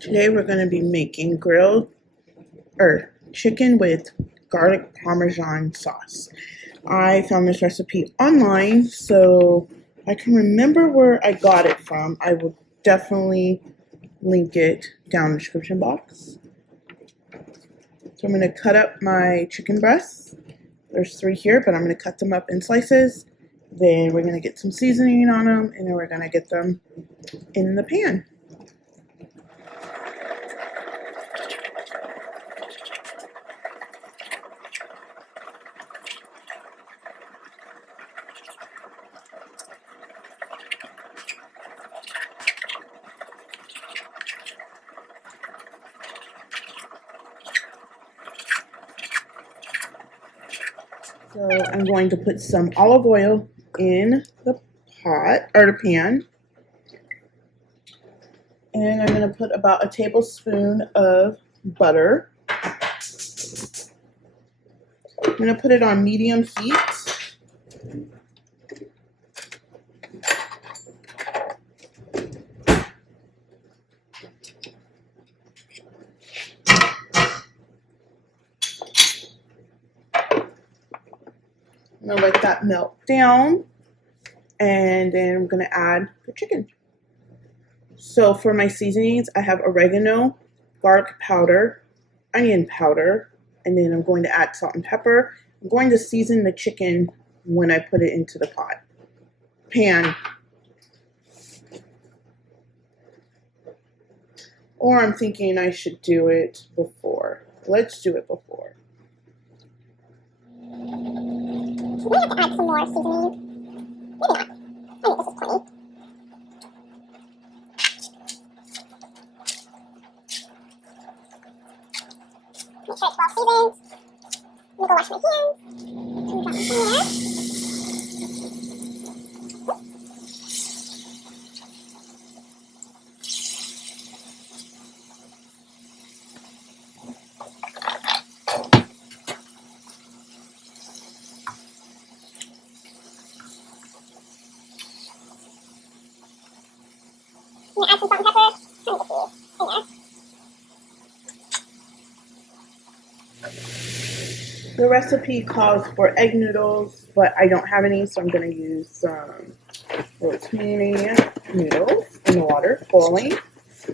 Today we're going to be making grilled or chicken with garlic parmesan sauce. I found this recipe online, so I can remember where I got it from. I will definitely link it down in the description box. So I'm going to cut up my chicken breasts. There's 3 here, but I'm going to cut them up in slices. Then we're going to get some seasoning on them, and then we're going to get them in the pan. So I'm going to put some olive oil in the pot or the pan. And I'm going to put about a tablespoon of butter. I'm going to put it on medium heat. I'm going to let that melt down. And then I'm going to add the chicken. So for my seasonings, I have oregano, garlic powder, onion powder, and then I'm going to add salt and pepper. I'm going to season the chicken when I put it into the pan. Or I'm thinking I should do it before. Let's do it before. We have to add some more seasoning. Maybe not. I think this is plenty. Make sure it's well seasoned. I'm gonna go wash my hands. And drop this in there. I'm gonna add some salt and pepper. Kind of just in there. The recipe calls for egg noodles, but I don't have any, so I'm going to use some rosemary noodles in the water boiling.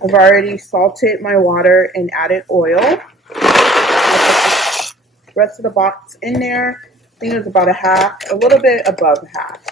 I've already salted my water and added oil. I'll put the rest of the box in there. I think it was about a little bit above half.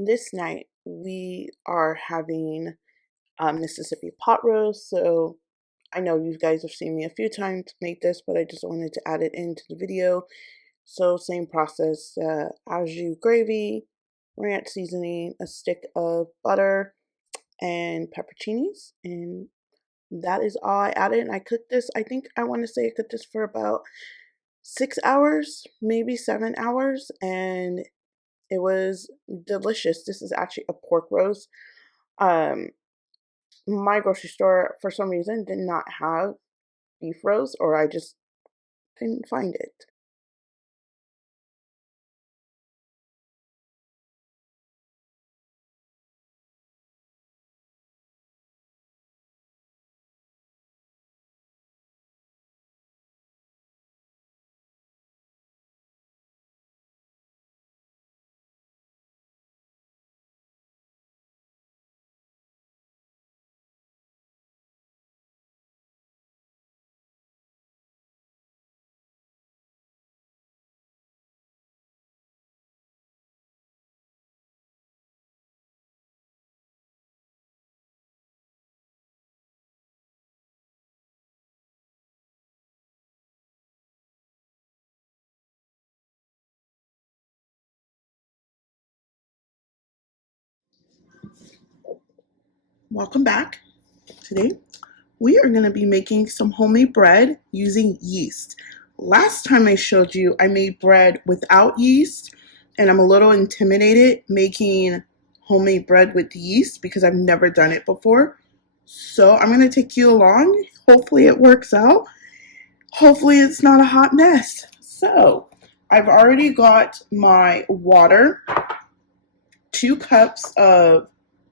This night we are having Mississippi pot roast. So I know you guys have seen me a few times make this, but I just wanted to add it into the video. So same process, au jus gravy, ranch seasoning, a stick of butter, and pepperoncinis, and that is all I added. And I cooked this, I think I want to say I cooked this for about 6 hours, maybe 7 hours, and it was delicious. This is actually a pork roast. Um, my grocery store, for some reason, did not have beef roast, or I just didn't find it. Welcome back. Today we are going to be making some homemade bread using yeast. Last time I showed you I made bread without yeast, and I'm a little intimidated making homemade bread with yeast because I've never done it before. So I'm going to take you along. Hopefully it works out. Hopefully it's not a hot mess. So I've already got my water, 2 cups of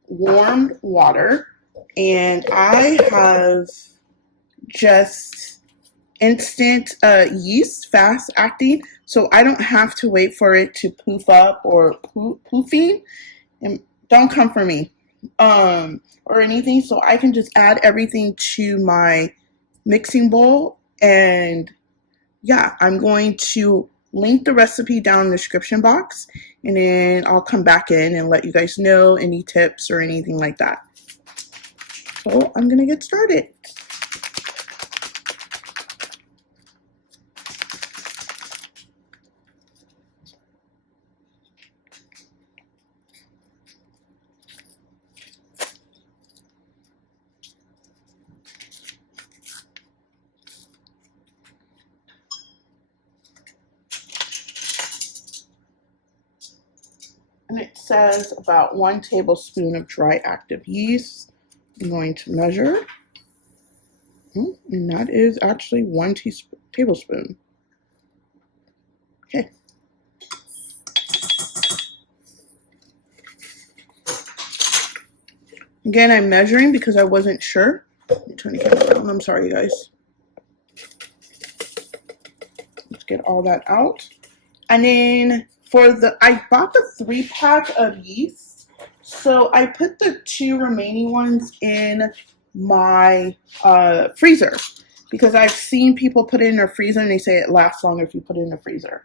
warmed water, and I have just instant yeast, fast acting, so I don't have to wait for it to poof up or poofing. And don't come for me or anything. So I can just add everything to my mixing bowl, and yeah, I'm going to link the recipe down in the description box, and then I'll come back in and let you guys know any tips or anything like that. So I'm gonna get started. And it says about 1 tablespoon of dry active yeast. I'm going to measure, and that is actually 1 tablespoon. Okay. Again, I'm measuring because I wasn't sure. Let me turn the camera on. I'm sorry, guys. Let's get all that out. And then I bought the 3-pack of yeast. So I put the 2 remaining ones in my freezer because I've seen people put it in their freezer and they say it lasts longer if you put it in the freezer.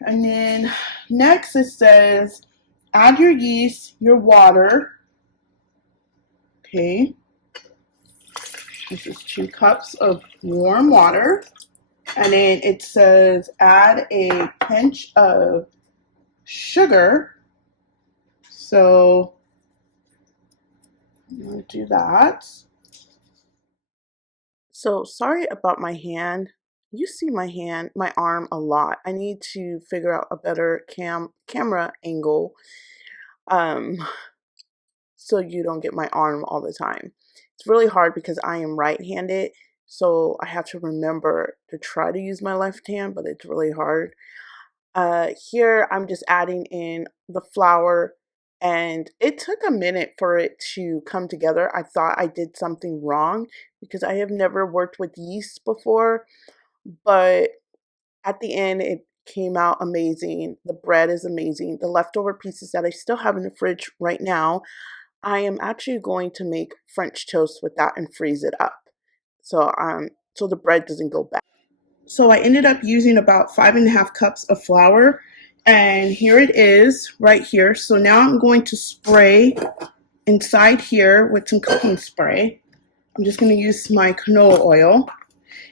And then next it says add your yeast, your water. Okay. This is 2 cups of warm water. And then it says add a pinch of sugar. So I'm going to do that. So sorry about my hand. You see my arm a lot. I need to figure out a better camera angle so you don't get my arm all the time. It's really hard because I am right-handed, so I have to remember to try to use my left hand, but it's really hard. Here I'm just adding in the flour, and it took a minute for it to come together. I thought I did something wrong because I have never worked with yeast before, but at the end it came out amazing. The bread is amazing. The leftover pieces that I still have in the fridge right now, I am actually going to make French toast with that and freeze it up. So the bread doesn't go bad. So I ended up using about 5.5 cups of flour, and here it is right here. So now I'm going to spray inside here with some cooking spray. I'm just going to use my canola oil,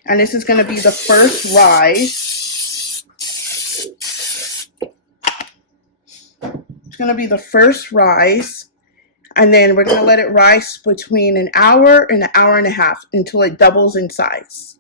and this is going to be the first rise. It's going to be the first rise, and then we're going to let it rise between an hour and an hour and a half until it doubles in size.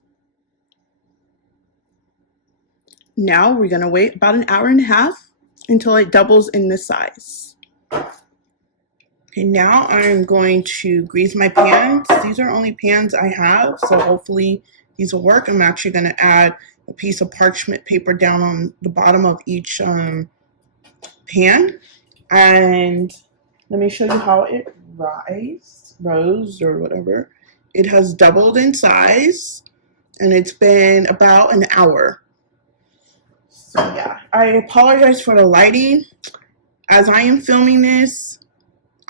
Now we're going to wait about an hour and a half until it doubles in the size. Okay, now I'm going to grease my pans. These are only pans I have, so hopefully these will work. I'm actually going to add a piece of parchment paper down on the bottom of each pan. And let me show you how it rose or whatever. It has doubled in size, and it's been about an hour. So yeah, I apologize for the lighting. As I am filming this,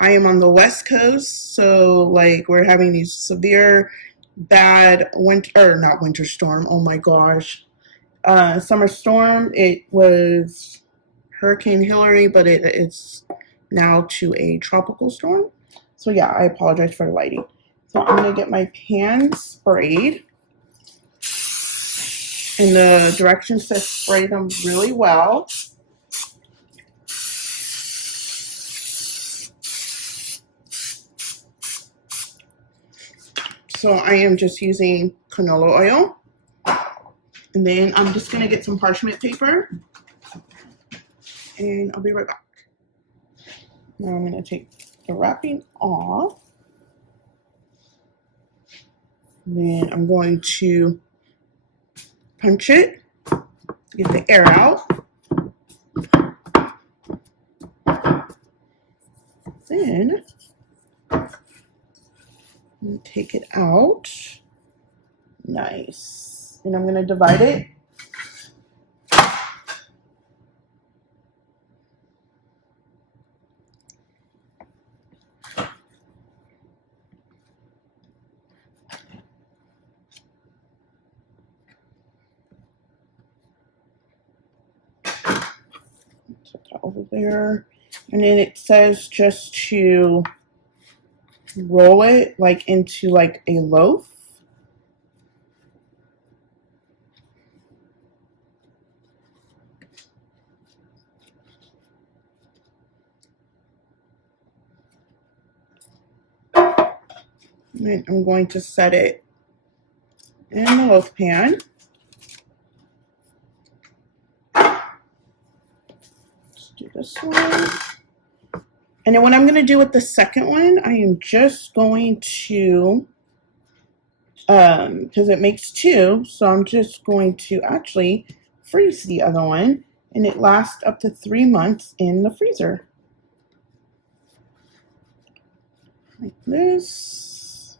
I am on the West Coast, so like we're having these severe bad winter storm. Oh my gosh. Summer storm. It was Hurricane Hillary, but it's now to a tropical storm. So yeah, I apologize for the lighting. So I'm gonna get my pan sprayed. And the directions says spray them really well. So I am just using canola oil. And then I'm just going to get some parchment paper. And I'll be right back. Now I'm going to take the wrapping off. And then I'm going to punch it, get the air out. Then I'm going to take it out. Nice. And I'm going to divide it. Put that over there. And then it says just to roll it like into like a loaf. And I'm going to set it in the loaf pan. Let's do this one. And then what I'm going to do with the second one, I am just going to, because it makes two, so I'm just going to actually freeze the other one, and it lasts up to 3 months in the freezer. Like this.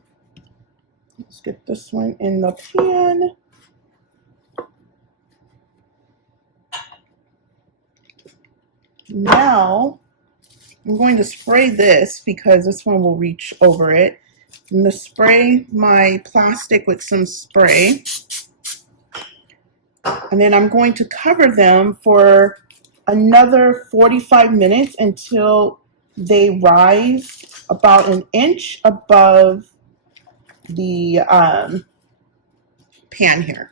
Let's get this one in the pan. Now, I'm going to spray this because this one will reach over it. I'm going to spray my plastic with some spray. And then I'm going to cover them for another 45 minutes until they rise about an inch above the pan here.